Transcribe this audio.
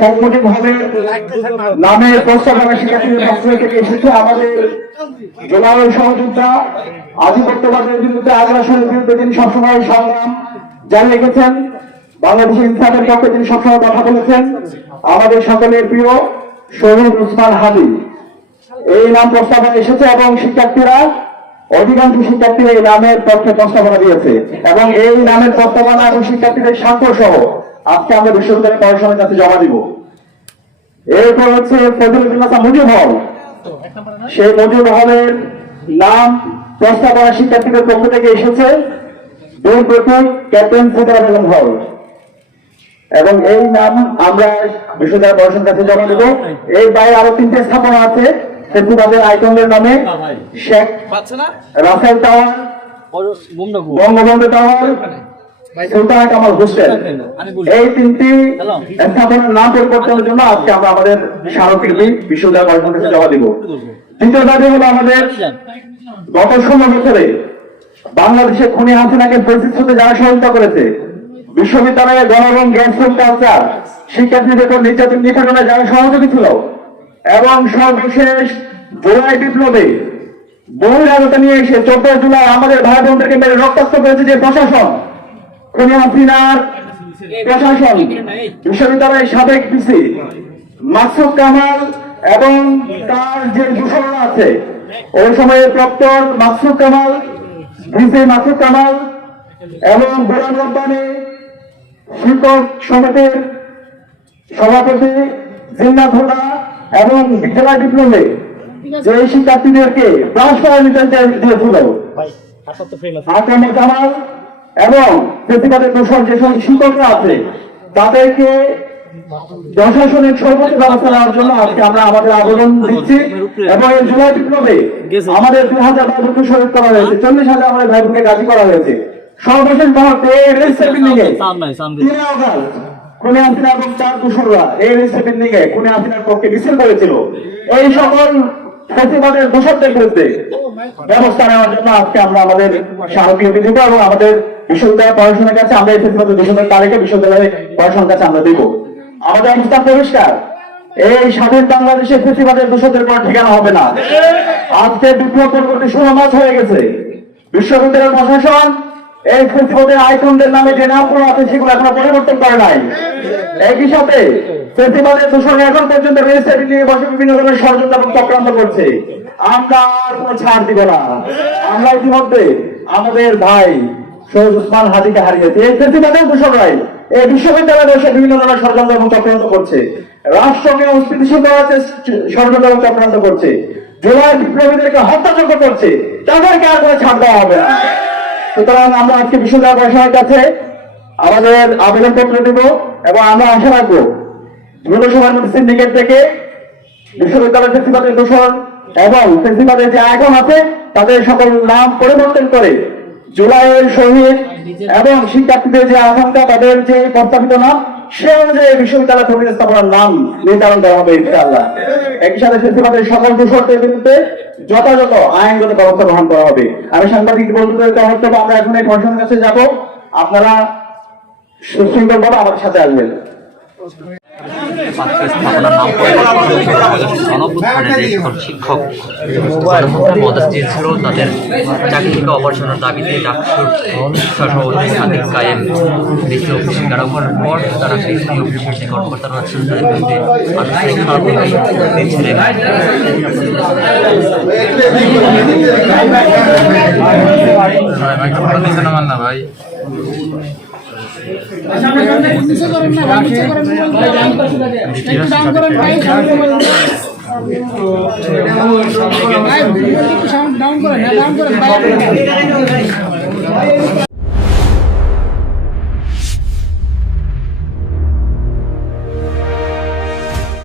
সংগঠিতভাবে নামের প্রস্তাবনা শিক্ষার্থীদের পক্ষ থেকে এসেছে। আমাদের জেলার সহযোদ্ধা আধিপত্যবাদের বিরুদ্ধে আগ্রাসনের বিরুদ্ধে তিনি সবসময় সংগ্রাম জারি রেখেছেন। বাংলাদেশের ইনসাফের পক্ষে তিনি সবসময় কথা বলেছেন। আমাদের সকলের প্রিয় শহীদ উসমান হাদি এই নাম প্রস্তাবনা এসেছে এবং শিক্ষার্থীরা অধিকাংশ শিক্ষার্থীরা এই নামের পক্ষে প্রস্তাবনা দিয়েছে এবং এই নামের প্রস্তাবনা এবং শিক্ষার্থীদের স্বাক্ষর সহ আজকে আমরা বিশ্ববিদ্যালয় প্রশাসনের কাছে জমা দিব। এরপর হচ্ছে ফজলুল্লাহ মুজিব হল, সেই মুজিব হলের নাম প্রস্তাবনা শিক্ষার্থীদের পক্ষ থেকে এসেছে দূর প্রতীক ক্যাপ্টেন সিতারা বেগম হল এবং এই নাম আমরা বিশ্ববিদ্যালয় প্রশাসনের কাছে জমা দেব। এই বাইরে আরো 3টে স্থাপনা আছে ফেসবুকের আইকনের নামে Sheikh Russel tower, Bangabandhu tower, Sultana Kamal hostel, এই 3টি স্থাপনার নাম পরিবর্তনের জন্য আজকে আমরা আমাদের স্মারকলিপি বিশ্ববিদ্যালয় প্রশাসনের কাছে জমা দিব। দ্বিতীয় দাবি হলো আমাদের গত 16 বছরে বাংলাদেশে খুনি হাসিনাকে ফেসিস্ট হতে যারা সহায়তা করেছে, বিশ্ববিদ্যালয়ে গণরং গ্যাংস্টার কালচার শিক্ষার্থীদের উপর নির্যাতন নিপীড়নে যারা সহযোগী ছিল এবং সর্বশেষ জুলাই বিপ্লবে বহিরাগত নিয়ে এসে 14 জুলাই আমাদের ভাই বোনদেরকে মেরে রক্তাক্ত করেছে যে প্রশাসন, খুনি হাসিনার প্রশাসন, বিশ্ববিদ্যালয়ের সাবেক ভিসি মাকসুদ কামাল এবং তার যে দূষণ আছে ওই সময়ের প্রক্টর মাকসুদ কামাল, ভিসি মাকসুদ কামাল এবং গোলাম রব্বানী, শিক্ষক সমিতির সভাপতি জিন্নাত হুদা এবং জেলা ডিপ্লোমে যে শিক্ষার্থীদেরকে ক্লাস করার নির্দেশ দিয়েছিল আকামে কামাল এবং প্রতিবাদের দোষর যে সব শিক্ষকরা আছে তাদেরকে প্রশাসনিক সর্বোচ্চ ব্যবস্থা নেওয়ার জন্য আজকে আমরা আমাদের আবেদন দিচ্ছি এবং এই জুলাই বিপ্লবে আমাদের 2000 ভাই বোনকে শহীদ করা হয়েছে, 40,000 আমাদের ভাই বোনকে গাজী করা হয়েছে। সর্বশেষ মুহূর্তে এই রেজিস্টার বিল্ডিং এ 3 আগস্ট খুনি হাসিনা এবং চার দোসররা এই রেজিস্টার বিল্ডিং এ খুনি হাসিনার পক্ষে মিছিল করেছিল। এই সকল প্রতিবাদের দোষরদের বিরুদ্ধে ব্যবস্থা নেওয়ার জন্য আজকে আমরা আমাদের স্মারকলিপি দিব এবং আমাদের বিশ্ববিদ্যালয় প্রশাসনের কাছে আমরা এই প্রতিবাদের দোষরদের তালিকা বিশ্ববিদ্যালয়ের প্রশাসনের কাছে আমরা দিব। আমাদের অবস্থান পরিষ্কার, এই স্বাধীন বাংলাদেশের প্রতিবাদের দোষরদের কোনো ঠিকানা হবে না। আজকে বিপ্লব পরবর্তী সমাজ হয়ে গেছে। বিশ্ববিদ্যালয় প্রশাসন এই প্রতিবাদের আইকনদের নামে যে নামগুলো আছে সেগুলো এখনো পরিবর্তন করে নাই। একই সাথে প্রতিবাদের দোষর এখন পর্যন্ত রেজিস্টার নিয়ে বসে বিভিন্ন ধরনের ষড়যন্ত্র এবং চক্রান্ত করছে। আমরা আর কোনো ছাড় দিব না। আমরা ইতিমধ্যে আমাদের ভাই শহীদ উসমান হাদিকে হারিয়েছি। এই প্রতিবাদের দোষররাই এই বিশ্ববিদ্যালয়ে বসে বিভিন্ন ধরনের ষড়যন্ত্র এবং চক্রান্ত করছে, রাষ্ট্রকে অস্থিতিশীল করার ষড়যন্ত্র এবং চক্রান্ত করছে, জুলাই বিপ্লবীদেরকে হত্যাযজ্ঞ করছে। তাদেরকে আর কোনো ছাড় দেওয়া হবে না। সুতরাং আমরা আজকে বিশ্ববিদ্যালয় প্রশাসনের কাছে আমাদের আবেদনপত্র দেব এবং আমরা আশা রাখবো জনসভার মধ্যে সিন্ডিকেট থেকে বিশ্ববিদ্যালয় ফেসিবাদের দোষর এবং ফেসিবাদের যে আইকন আছে তাদের সকল নাম পরিবর্তন করে জুলাইয়ের শহীদ এবং শিক্ষার্থীদের যে আকাঙ্ক্ষা তাদের যে প্রস্তাবিত নাম সে অনুযায়ী বিশ্ববিদ্যালয় কমিটি স্থাপনার নাম নির্ধারণ করা হবে ইনশাআল্লাহ। একই সাথে ফেসিবাদের সকল দোষরদের বিরুদ্ধে যথাযথ আইনগত ব্যবস্থা গ্রহণ করা হবে। আমি সাংবাদিক বন্ধুদেরকে অনুরোধ করবো আমরা এখন এই প্রশাসনের কাছে যাব, আপনারা সুশৃঙ্খলভাবে আমাদের সাথে আসবেন। শিক্ষক ছিল তাদের চাকরি থেকে অপসারণের দাবিতে ডাকসুর সভাপতি সাদিক কায়েম ডিসি অফিসে ঘেরাও করার পর তারা ডিসি অফিসের যে কর্মকর্তারা আছেন তাদের বিরুদ্ধে আনুষ্ঠানিক স্মারকলিপি দিচ্ছিলেন। ভাই ডাউন করেন